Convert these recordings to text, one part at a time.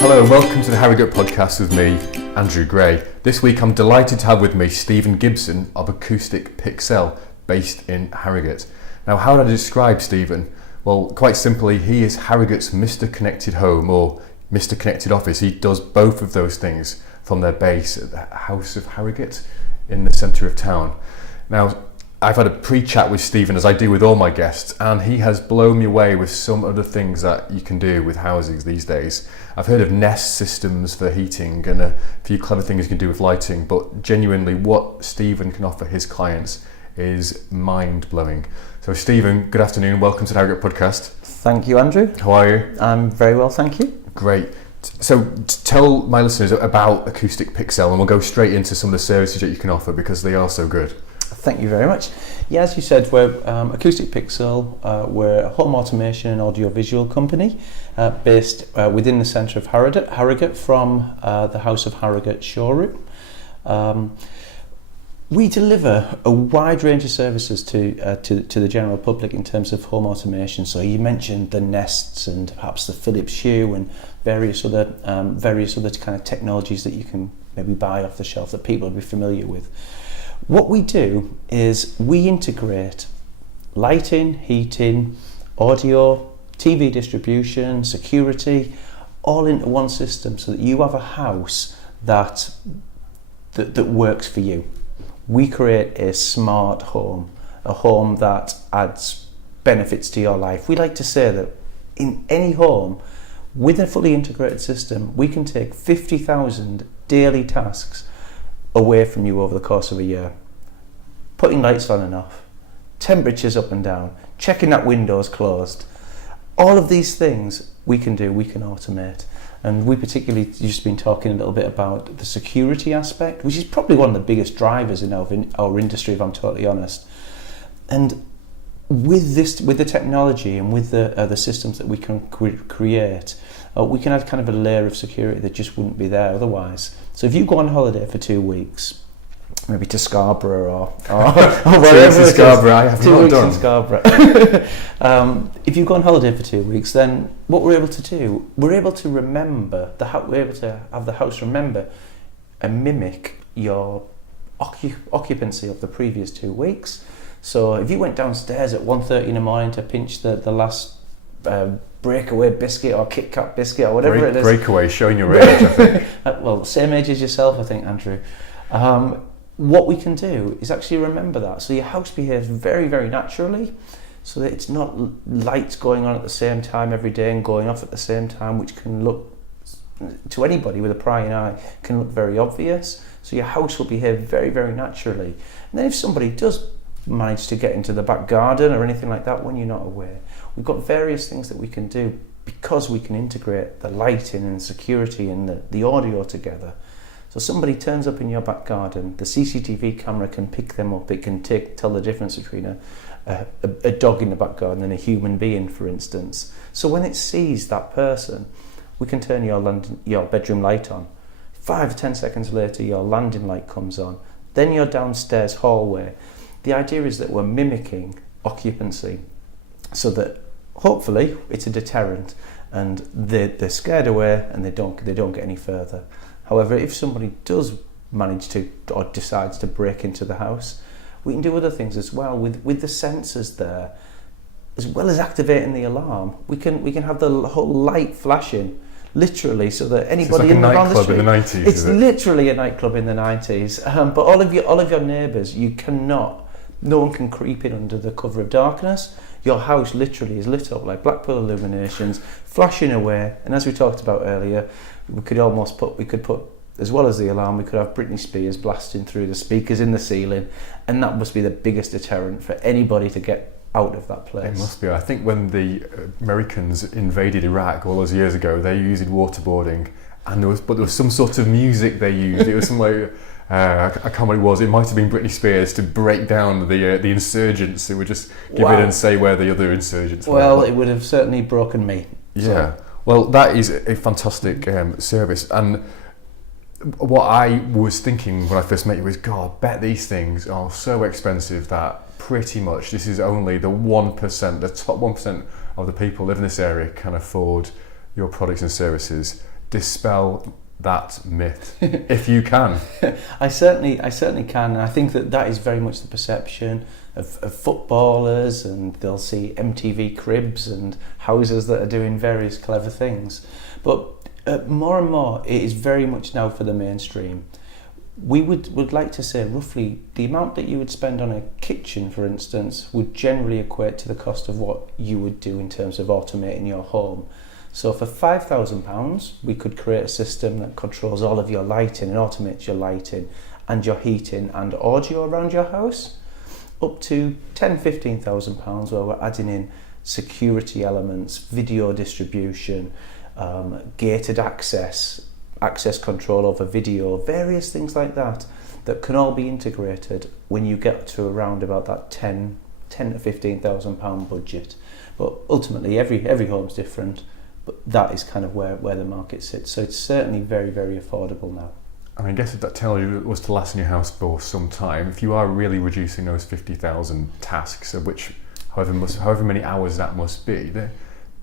Hello and welcome to the Harrogate podcast with me, Andrew Gray. This week I'm delighted to have with me Stephen Gibson of Acoustic Pixel, based in Harrogate. Now, how would I describe Stephen? Well, quite simply, he is Harrogate's Mr. Connected Home or Mr. Connected Office. He does both of those things from their base at the House of Harrogate in the centre of town. Now, I've had a pre-chat with Stephen, as I do with all my guests, and he has blown me away with some of the things that you can do with housings these days. I've heard of Nest systems for heating and a few clever things you can do with lighting, but genuinely what Stephen can offer his clients is mind-blowing. So Stephen, good afternoon, welcome to the Harrogate podcast. Thank you, Andrew. How are you? I'm very well, thank you. Great. So tell my listeners about Acoustic Pixel, and we'll go straight into some of the services that you can offer because they are so good. Thank you very much. Yeah, as you said, we're Acoustic Pixel. We're a home automation and audio-visual company based within the centre of Harrogate from the House of Harrogate showroom. We deliver a wide range of services to the general public in terms of home automation. So you mentioned the Nests and perhaps the Philips Hue and various other kind of technologies that you can maybe buy off the shelf that people will be familiar with. What we do is we integrate lighting, heating, audio, TV distribution, security, all into one system so that you have a house that works for you. We create a smart home, a home that adds benefits to your life. We like to say that in any home, with a fully integrated system, we can take 50,000 daily tasks away from you over the course of a year. Putting lights on and off, temperatures up and down, checking that window's closed. All of these things we can do, we can automate. And we particularly just been talking a little bit about the security aspect, which is probably one of the biggest drivers in our industry, if I'm totally honest. And with the technology and with the systems that we can create, we can add kind of a layer of security that just wouldn't be there otherwise. So if you go on holiday for 2 weeks, maybe to Scarborough or wherever to Scarborough, I have 2 not weeks done. in Scarborough. If you go on holiday for 2 weeks, then what we're able to do, we're able to remember we're able to have the house remember and mimic your occupancy of the previous 2 weeks. So if you went downstairs at 1:30 in the morning to pinch the last breakaway biscuit or Kit Kat biscuit or whatever it is. Breakaway, showing your age, I think. Well, same age as yourself, I think, Andrew. What we can do is actually remember that. So your house behaves very, very naturally, so that it's not lights going on at the same time every day and going off at the same time, which can look, to anybody with a prying eye, can look very obvious. So your house will behave very, very naturally. And then if somebody does manage to get into the back garden or anything like that when you're not aware, we've got various things that we can do because we can integrate the lighting and security and the audio together. So somebody turns up in your back garden, the CCTV camera can pick them up, it can tell the difference between a dog in the back garden and a human being, for instance. So when it sees that person, we can turn your bedroom light on. 5 or 10 seconds later, your landing light comes on. Then your downstairs hallway. The idea is that we're mimicking occupancy so that hopefully it's a deterrent and they're scared away and they don't get any further. However, if somebody does manage to or decides to break into the house, we can do other things as well with the sensors there, as well as activating the alarm. We can have the whole light flashing, literally, so that anybody so it's like around the street. In the 90s, it's literally a nightclub in the 90s. But all of your neighbours, no one can creep in under the cover of darkness. Your house literally is lit up like Blackpool illuminations, flashing away. And as we talked about earlier, we could put, as well as the alarm, we could have Britney Spears blasting through the speakers in the ceiling, and that must be the biggest deterrent for anybody to get out of that place. It must be. I think when the Americans invaded Iraq all those years ago, they used waterboarding, and there was some sort of music they used. It was some like I can't remember what it was. It might have been Britney Spears to break down the insurgents. It would just give it and say where the other insurgents were. Well, it would have certainly broken me. Yeah. So. Well, that is a fantastic service. And what I was thinking when I first met you was, God, I bet these things are so expensive that pretty much this is only the 1%, the top 1% of the people live in this area can afford your products and services. dispel that myth, if you can? I certainly can, and I think that is very much the perception of footballers, and they'll see MTV cribs and houses that are doing various clever things. But more and more, it is very much now for the mainstream. We would like to say roughly the amount that you would spend on a kitchen, for instance, would generally equate to the cost of what you would do in terms of automating your home. So for £5,000, we could create a system that controls all of your lighting and automates your lighting and your heating and audio around your house. Up to £10,000-15,000 where we're adding in security elements, video distribution, gated access control over video, various things like that can all be integrated when you get to around about that £10,000 to £15,000 budget. But ultimately, every home's different. But that is kind of where the market sits. So it's certainly very, very affordable now. And I guess if that technology was to last in your house for some time, if you are really reducing those 50,000 tasks, of which however many hours that must be,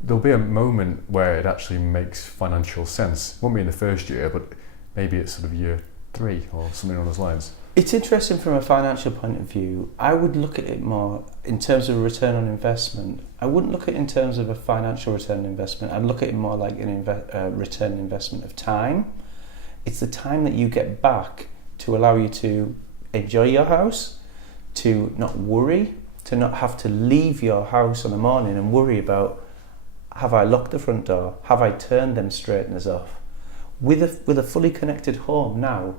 there'll be a moment where it actually makes financial sense. It won't be in the first year, but maybe it's sort of year 3 or something along those lines. It's interesting from a financial point of view. I would look at it more in terms of a return on investment. I wouldn't look at it in terms of a financial return on investment. I'd look at it more like a return on investment of time. It's the time that you get back to allow you to enjoy your house, to not worry, to not have to leave your house in the morning and worry about, have I locked the front door? Have I turned them straighteners off? With a fully connected home now,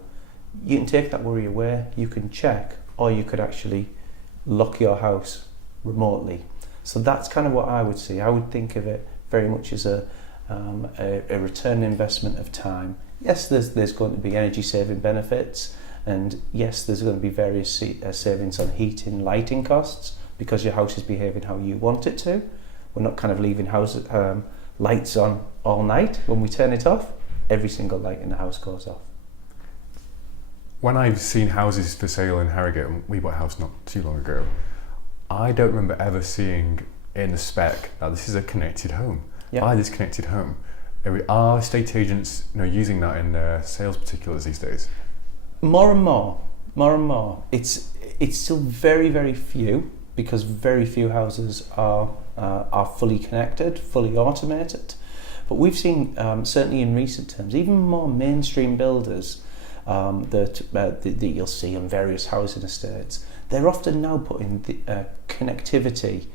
you can take that worry away, you can check, or you could actually lock your house remotely. So that's kind of what I would see. I would think of it very much as a return investment of time. Yes, there's going to be energy saving benefits, and yes, there's going to be various savings on heating, lighting costs, because your house is behaving how you want it to. We're not kind of leaving lights on all night. When we turn it off, every single light in the house goes off. When I've seen houses for sale in Harrogate, and we bought a house not too long ago, I don't remember ever seeing in the spec that this is a connected home. Yeah. Buy this connected home. Are estate agents using that in their sales particulars these days? More and more. It's still very, very few, because very few houses are fully connected, fully automated. But we've seen, certainly in recent terms, even more mainstream builders that you'll see on various housing estates. They're often now putting the connectivity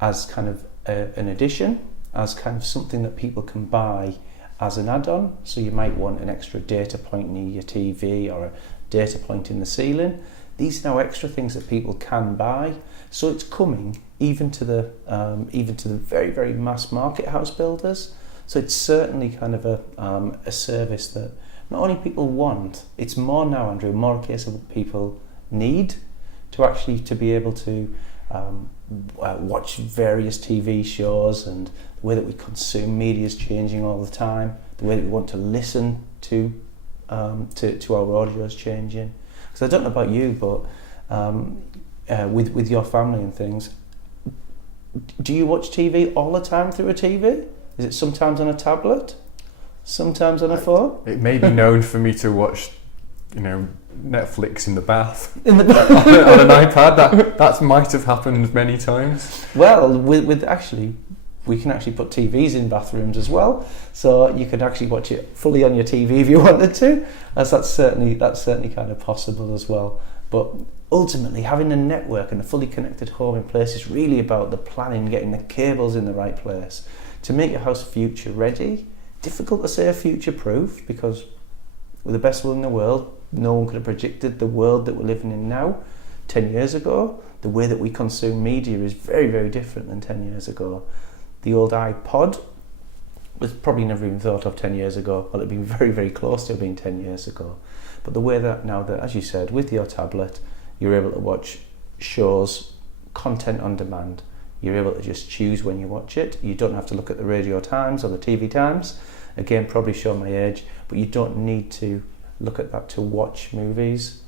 as kind of an addition, as kind of something that people can buy as an add-on. So you might want an extra data point near your TV or a data point in the ceiling. These are now extra things that people can buy. So it's coming even to the very, very mass market house builders. So it's certainly kind of a service that not only people want, it's more now, Andrew, more a case of what people need to be able to watch various TV shows, and the way that we consume media is changing all the time. The way that we want to listen to our audio is changing. Because I don't know about you, but with your family and things, do you watch TV all the time through a TV? Is it sometimes on a tablet? Sometimes on a phone? It may be known for me to watch, Netflix in the bath on an iPad. That might have happened many times. Well, with actually, we can actually put TVs in bathrooms as well, so you could actually watch it fully on your TV if you wanted to. As that's certainly kind of possible as well. But ultimately, having a network and a fully connected home in place is really about the planning, getting the cables in the right place to make your house future ready. Difficult to say future proof, because with the best will in the world, no one could have predicted the world that we're living in now 10 years ago. The way that we consume media is very, very different than 10 years ago. The old iPod was probably never even thought of 10 years ago. Well, it'd been very, very close to being 10 years ago. But the way that now that, as you said, with your tablet, you're able to watch shows, content on demand. You're able to just choose when you watch it. You don't have to look at the radio times or the TV times. Again, probably show my age, but you don't need to look at that to watch movies.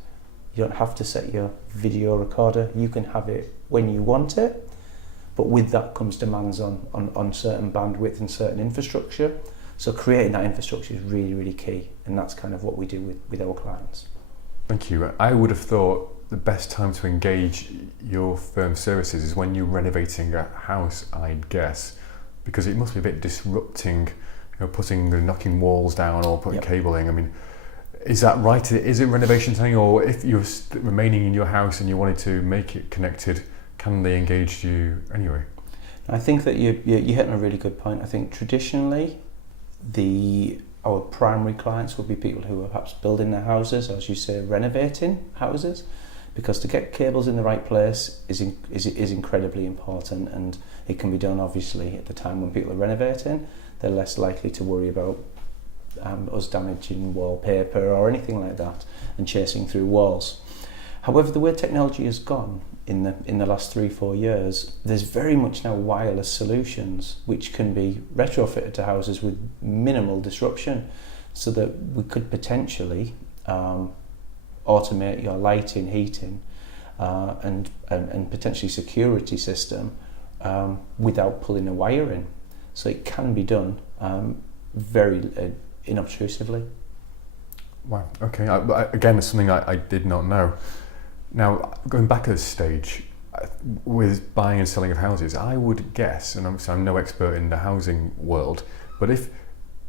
You don't have to set your video recorder. You can have it when you want it. But with that comes demands on certain bandwidth and certain infrastructure. So creating that infrastructure is really, really key, and that's kind of what we do with our clients. Thank you. I would have thought the best time to engage your firm's services is when you're renovating a house, I'd guess, because it must be a bit disrupting, knocking walls down or putting cabling. I mean, is that right? Is it renovation thing, or if you're remaining in your house and you wanted to make it connected, can they engage you anyway? I think that you hit on a really good point. I think traditionally, our primary clients would be people who are perhaps building their houses, or as you say, renovating houses, because to get cables in the right place is incredibly important, and it can be done obviously at the time when people are renovating. They're less likely to worry about us damaging wallpaper or anything like that and chasing through walls. However, the way technology has gone in the last 3-4 years, there's very much now wireless solutions which can be retrofitted to houses with minimal disruption, so that we could potentially automate your lighting, heating, and potentially security system without pulling a wire in. So it can be done very inobtrusively. Wow. Okay. Again, it's something I did not know. Now, going back at this stage, with buying and selling of houses, I would guess, and I'm no expert in the housing world, but if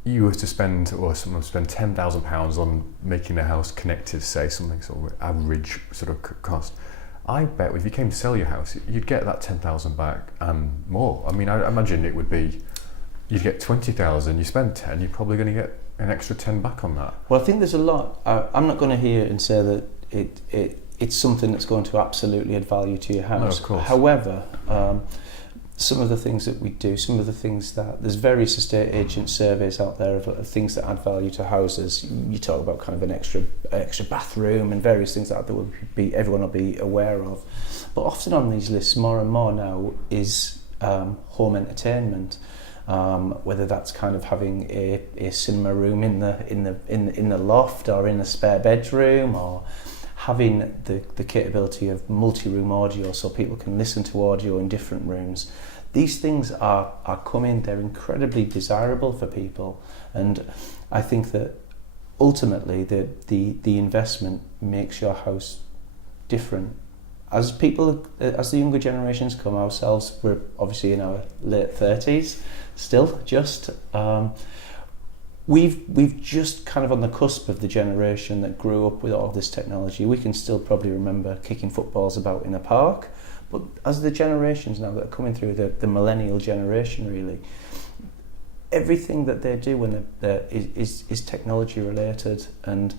you were to spend, or someone spend £10,000 on making a house connected, say something sort of average sort of cost, I bet if you came to sell your house, you'd get that 10,000 back and more. I mean, I imagine it would be, you'd get 20,000, you spend 10, you're probably going to get an extra 10 back on that. Well, I think there's a lot. I'm not going to hear and say that it's something that's going to absolutely add value to your house. No, of course. However, some of the things that we do, some of the things that there's various estate agent surveys out there of things that add value to houses. You talk about kind of an extra bathroom and various things that will be everyone will be aware of. But often on these lists, more and more now is home entertainment. Whether that's kind of having a cinema room in the loft or in a spare bedroom, or having the capability of multi-room audio so people can listen to audio in different rooms. These things are coming, they're incredibly desirable for people, and I think that ultimately the investment makes your house different. As the younger generations come, ourselves, we're obviously in our late 30s still, just we've just kind of on the cusp of the generation that grew up with all of this technology. We can still probably remember kicking footballs about in a park, but as the generations now that are coming through, the millennial generation really, everything that they do when is technology related, and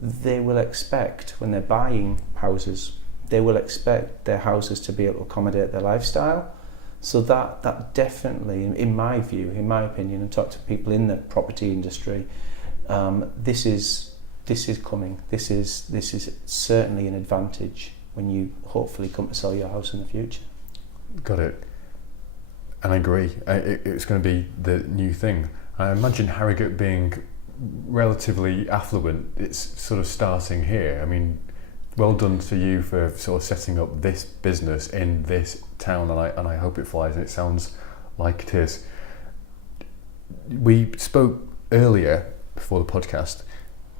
they will expect when they're buying houses, they will expect their houses to be able to accommodate their lifestyle. So that definitely, in my view, in my opinion, and talk to people in the property industry, this is coming. This is certainly an advantage when you hopefully come to sell your house in the future. Got it. And I agree. It's going to be the new thing. I imagine Harrogate being relatively affluent, it's sort of starting here. I mean, well done to you for sort of setting up this business in this town, and I hope it flies, and it sounds like it is. We spoke earlier before the podcast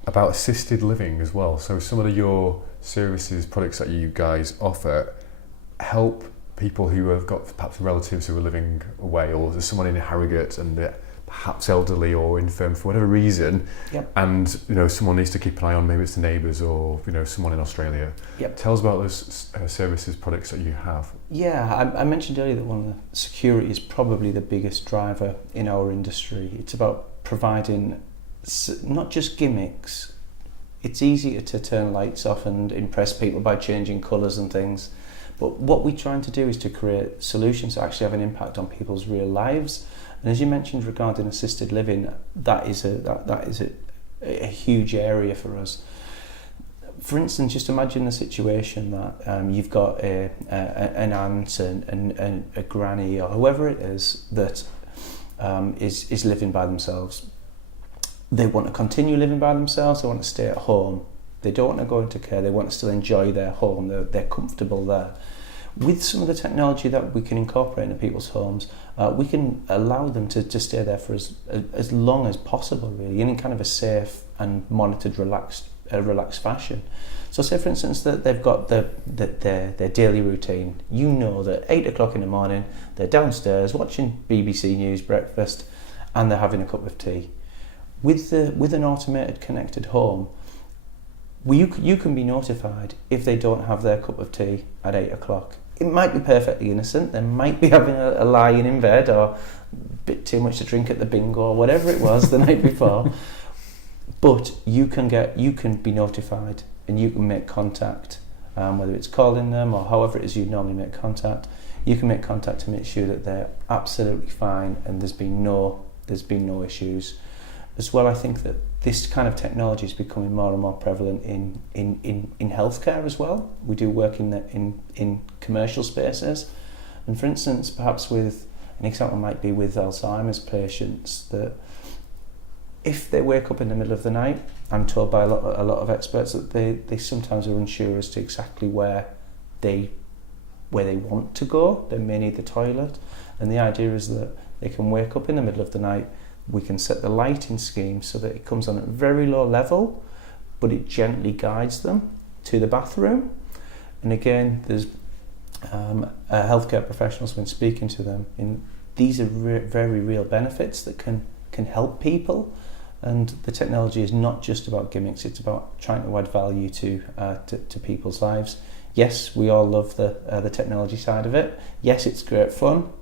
about assisted living as well. So some of your services, products that you guys offer help people who have got perhaps relatives who are living away, or there's someone in Harrogate and they're perhaps elderly or infirm for whatever reason, and someone needs to keep an eye on, maybe it's the neighbours or someone in Australia. Tell us about those services, products that you have. I mentioned earlier that one of the security is probably the biggest driver in our industry. It's about providing not just gimmicks. It's easier to turn lights off and impress people by changing colours and things, but what we're trying to do is to create solutions that actually have an impact on people's real lives. And as you mentioned regarding assisted living, that is a huge area for us. For instance, just imagine the situation that you've got an aunt and a granny or whoever it is that is living by themselves. They want to continue living by themselves, they want to stay at home, they don't want to go into care, they want to still enjoy their home, they're comfortable there. With some of the technology that we can incorporate into people's homes, we can allow them to stay there for as long as possible, really, in kind of a safe and monitored, relaxed fashion. So say, for instance, that they've got their daily routine. You know that 8 o'clock in the morning, they're downstairs watching BBC News breakfast and they're having a cup of tea. With an automated connected home, you can be notified if they don't have their cup of tea at 8 o'clock. It might be perfectly innocent. They might be having a lie-in in bed or a bit too much to drink at the bingo or whatever it was the night before. But you can be notified and you can make contact, whether it's calling them or however it is you normally make contact. You can make contact to make sure that they're absolutely fine and there's been no issues. As well, I think that this kind of technology is becoming more and more prevalent in healthcare as well. We do work in commercial spaces, and for instance, perhaps with an example might be with Alzheimer's patients, that if they wake up in the middle of the night, I'm told by a lot of experts that they sometimes are unsure as to exactly where they want to go. They may need the toilet, and the idea is that they can wake up in the middle of the night. We can set the lighting scheme so that it comes on at very low level, but it gently guides them to the bathroom. And again, there's healthcare professionals when speaking to them. These are very real benefits that can help people. And the technology is not just about gimmicks; it's about trying to add value to people's lives. Yes, we all love the technology side of it. Yes, it's great fun.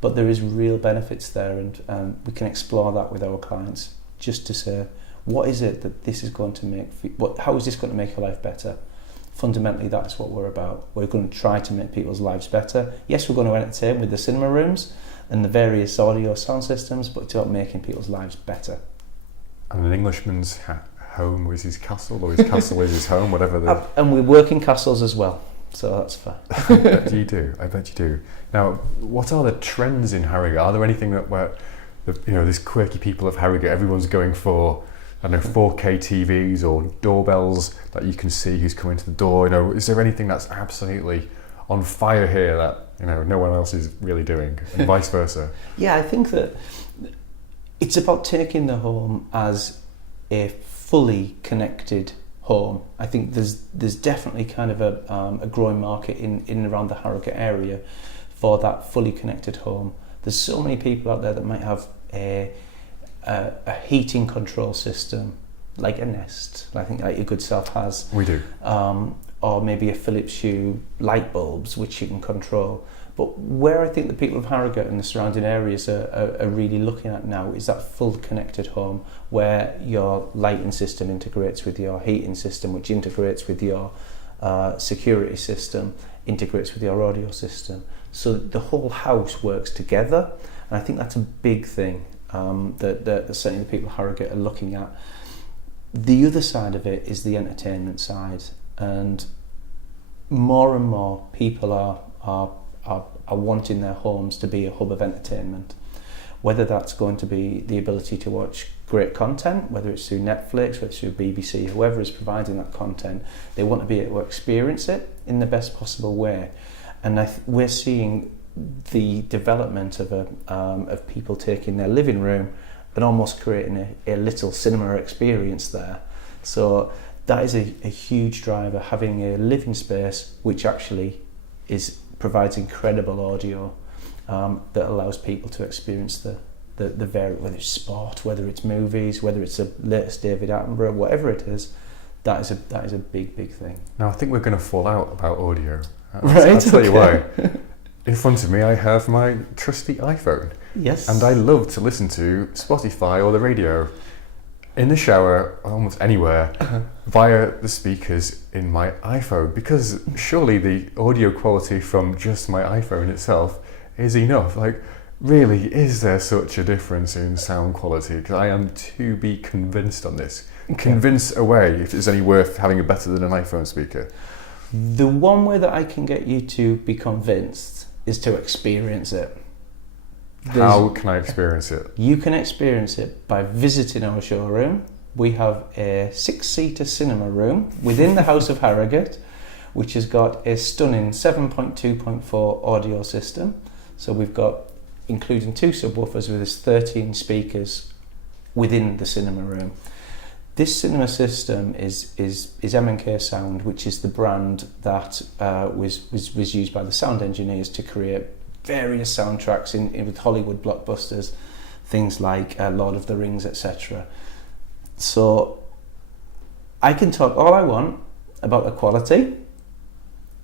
But there is real benefits there, and we can explore that with our clients, just to say, what is it that this is going to make? How is this going to make your life better? Fundamentally, that's what we're about. We're going to try to make people's lives better. Yes, we're going to entertain with the cinema rooms and the various audio sound systems, but it's about making people's lives better. And an Englishman's home is his castle, or his castle is his home, whatever. And we work in castles as well. So that's fair. I bet you do. Now, what are the trends in Harrogate? Are there anything where these quirky people of Harrogate, everyone's going for, I don't know, 4K TVs or doorbells that you can see who's coming to the door? Is there anything that's absolutely on fire here that no one else is really doing, and vice versa? Yeah, I think that it's about taking the home as a fully connected home. I think there's definitely kind of a growing market in and around the Harrogate area for that fully connected home. There's so many people out there that might have a heating control system, like a Nest, I think like your good self has. We do. Or maybe a Philips Hue light bulbs, which you can control. But where I think the people of Harrogate and the surrounding areas are really looking at now is that full connected home where your lighting system integrates with your heating system, which integrates with your security system, integrates with your audio system. So the whole house works together. And I think that's a big thing that certainly the people of Harrogate are looking at. The other side of it is the entertainment side. And more people are wanting their homes to be a hub of entertainment, whether that's going to be the ability to watch great content, whether it's through Netflix, whether it's through BBC, whoever is providing that content. They want to be able to experience it in the best possible way. And we're seeing the development of people taking their living room and almost creating a little cinema experience there. So that is a huge driver, having a living space which actually provides incredible audio that allows people to experience the whether it's sport, whether it's movies, whether it's the latest David Attenborough, whatever it is. That is a big thing. Now I think we're going to fall out about audio. I'll tell you why. In front of me I have my trusty iPhone. Yes. And I love to listen to Spotify or the radio in the shower, almost anywhere, via the speakers in my iPhone, because surely the audio quality from just my iPhone itself is enough. Like, really, is there such a difference in sound quality? Because I am to be convinced on this. Convince away if it's any worth having a better than an iPhone speaker. The one way that I can get you to be convinced is to experience it. How can I experience it? You can experience it by visiting our showroom. We have a 6-seater cinema room within the House of Harrogate, which has got a stunning 7.2.4 audio system. So we've got including 2 subwoofers with us 13 speakers within the cinema room. This cinema system is M&K Sound, which is the brand that was used by the sound engineers to create various soundtracks in with Hollywood blockbusters, things like Lord of the Rings, etc. So I can talk all I want about the quality,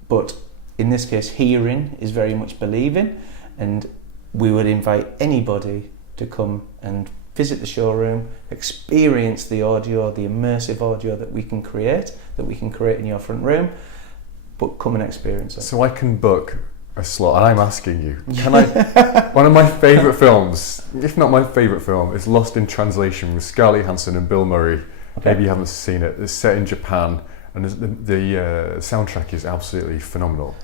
but in this case hearing is very much believing, and we would invite anybody to come and visit the showroom, experience the audio, the immersive audio that we can create in your front room, but come and experience it. So I can book a slot, and I'm asking you, can I? One of my favourite films, if not my favourite film, is Lost in Translation with Scarlett Johansson and Bill Murray. Okay. Maybe you haven't seen it. It's set in Japan, and the soundtrack is absolutely phenomenal.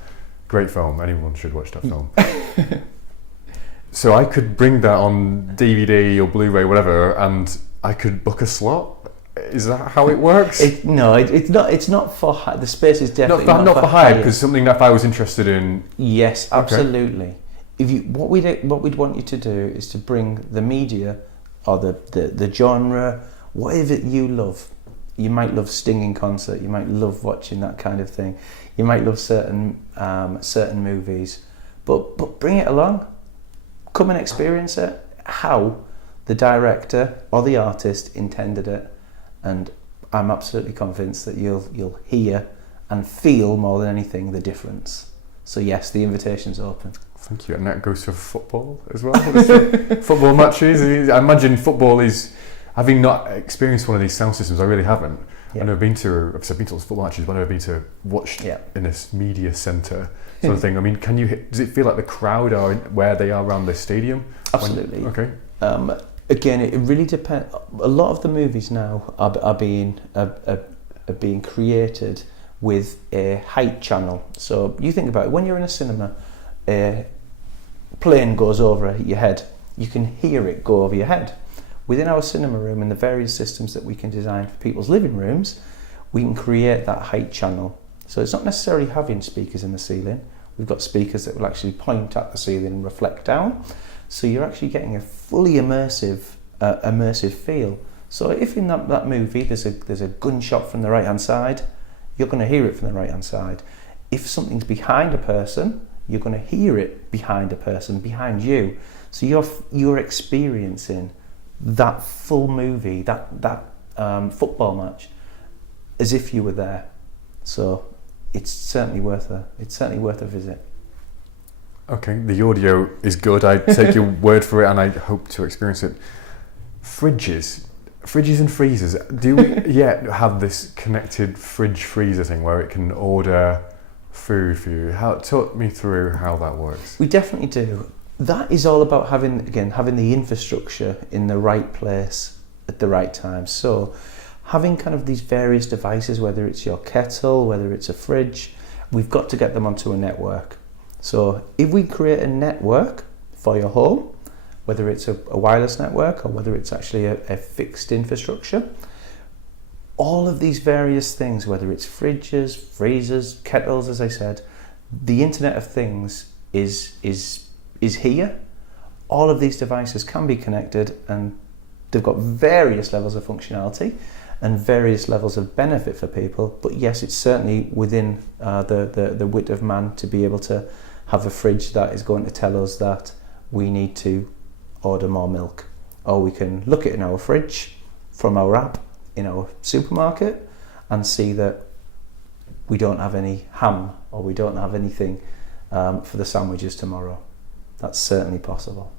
Great film. Anyone should watch that film. So I could bring that on DVD or Blu-ray, whatever, and I could book a slot. Is that how it works? It's not. It's not for the space is definitely not for hire, because something that if I was interested in. Yes, absolutely. Okay. What we'd want you to do is to bring the media or the genre, whatever you love. You might love Sting in concert. You might love watching that kind of thing. You might love certain movies, but bring it along. Come and experience it. How the director or the artist intended it. And I'm absolutely convinced that you'll hear and feel more than anything the difference. So yes, the invitation's open. Thank you. And that goes for football as well. Football matches. I imagine football is, having not experienced one of these sound systems, I really haven't. Yeah. I've never been to, obviously I've been to lots of football matches, but I've never been to watch in a media centre sort of thing. I mean, does it feel like the crowd are where they are around the stadium? Absolutely. Okay. Again, it really depends. A lot of the movies now are being created with a height channel. So you think about it, when you're in a cinema, a plane goes over your head. You can hear it go over your head. Within our cinema room and the various systems that we can design for people's living rooms, we can create that height channel. So it's not necessarily having speakers in the ceiling. We've got speakers that will actually point at the ceiling and reflect down. So you're actually getting a fully immersive feel. So if in that movie there's a gunshot from the right hand side, you're going to hear it from the right hand side. If something's behind a person, you're going to hear it behind a person, behind you. So you're experiencing that full movie, that football match, as if you were there. So it's certainly worth a visit. Okay, the audio is good. I take your word for it, and I hope to experience it. Fridges and freezers. Do we yet have this connected fridge freezer thing where it can order food for you? Talk me through how that works. We definitely do. That is all about having the infrastructure in the right place at the right time. So having kind of these various devices, whether it's your kettle, whether it's a fridge, we've got to get them onto a network. So if we create a network for your home, whether it's a wireless network or whether it's actually a fixed infrastructure, all of these various things, whether it's fridges, freezers, kettles, as I said, the Internet of Things is here. All of these devices can be connected, and they've got various levels of functionality and various levels of benefit for people. But yes, it's certainly within the wit of man to be able to have a fridge that is going to tell us that we need to order more milk, or we can look at in our fridge from our app in our supermarket and see that we don't have any ham or we don't have anything for the sandwiches tomorrow. That's certainly possible.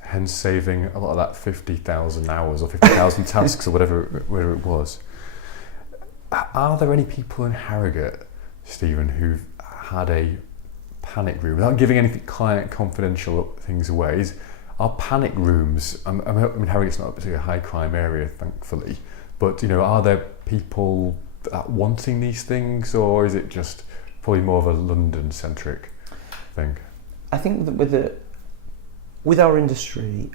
Hence saving a lot of that 50,000 hours or 50,000 tasks or whatever it was. Are there any people in Harrogate, Stephen, who've had a panic room, without giving any client confidential things away? Are panic rooms, I mean, Harrogate's not particularly a high crime area, thankfully, but are there people wanting these things, or is it just probably more of a London-centric thing? I think that with our industry,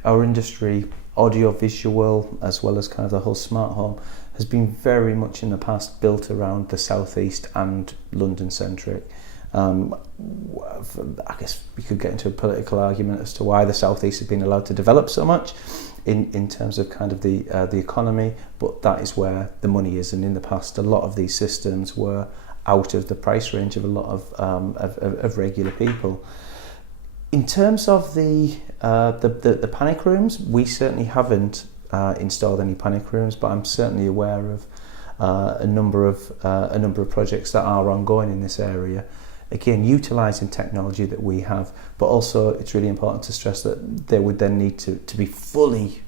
audio-visual, as well as kind of the whole smart home, has been very much in the past built around the southeast and London-centric. I guess we could get into a political argument as to why the South East has been allowed to develop so much in terms of kind of the economy, but that is where the money is. And in the past, a lot of these systems were out of the price range of a lot of regular people. In terms of the panic rooms, we certainly haven't installed any panic rooms, but I'm certainly aware of a number of projects that are ongoing in this area. Again, utilising technology that we have, but also it's really important to stress that they would then need to be fully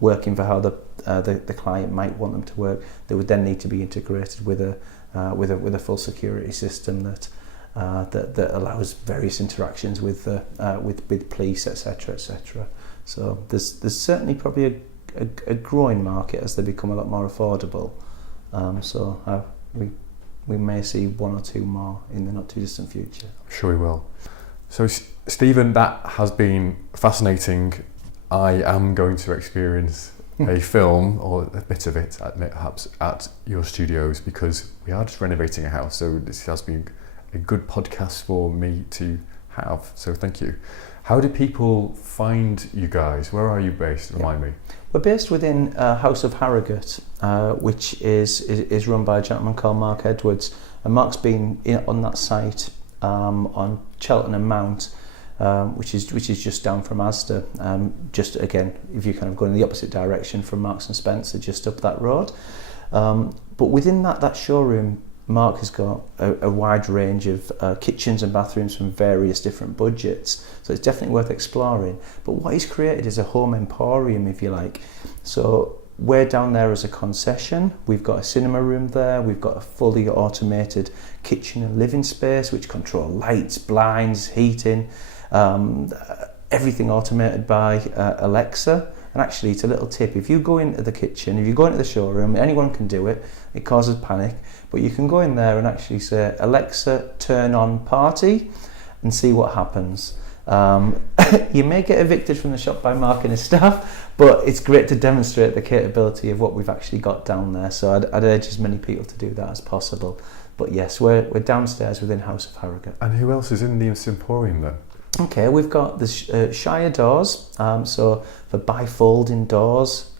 working for how the client might want them to work. They would then need to be integrated with a full security system that allows various interactions with police, etc., etc. So there's certainly probably a growing market as they become a lot more affordable. We may see one or two more in the not too distant future. I'm sure we will. So Stephen, that has been fascinating. I am going to experience a film, or a bit of it, perhaps at your studios, because we are just renovating a house. So this has been a good podcast for me to have. So thank you. How do people find you guys? Where are you based? Remind me. We're based within House of Harrogate, which is run by a gentleman called Mark Edwards. And Mark's been on that site on Cheltenham Mount, which is just down from Asda. Just again, if you're kind of going in the opposite direction from Marks and Spencer, just up that road. But within that showroom, Mark has got a wide range of kitchens and bathrooms from various different budgets, so it's definitely worth exploring. But what he's created is a home emporium, if you like. So we're down there as a concession. We've got a cinema room there. We've got a fully automated kitchen and living space, which control lights, blinds, heating, everything automated by Alexa. And actually, it's a little tip. If you go into the kitchen, if you go into the showroom, anyone can do it. It causes panic. But you can go in there and actually say, Alexa, turn on party, and see what happens. You may get evicted from the shop by Mark and his staff, but it's great to demonstrate the capability of what we've actually got down there. So I'd urge as many people to do that as possible. But yes, we're downstairs within House of Harrogate. And who else is in the Emporium then? Okay, we've got the Shire doors, so for bifolding doors.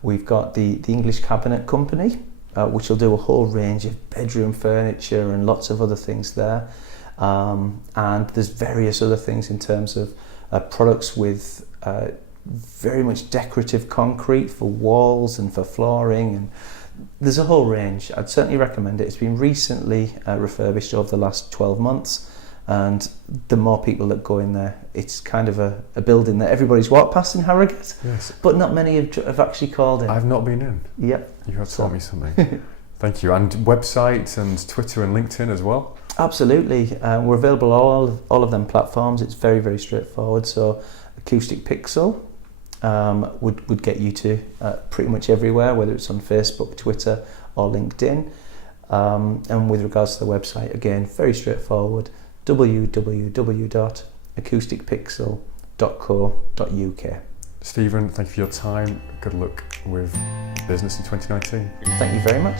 We've got the English Cabinet Company, which will do a whole range of bedroom furniture and lots of other things there. And there's various other things in terms of products with very much decorative concrete for walls and for flooring, and there's a whole range. I'd certainly recommend it. It's been recently refurbished over the last 12 months. And the more people that go in there, it's kind of a building that everybody's walked past in Harrogate, yes, but not many have actually called in. I've not been in. Yep. You have taught me something. Thank you. And website and Twitter and LinkedIn as well? Absolutely. We're available on all of them platforms. It's very, very straightforward. So Acoustic Pixel would get you to pretty much everywhere, whether it's on Facebook, Twitter or LinkedIn. And with regards to the website, again, very straightforward. www.acousticpixel.co.uk. Stephen, thank you for your time. Good luck with business in 2019. Thank you very much.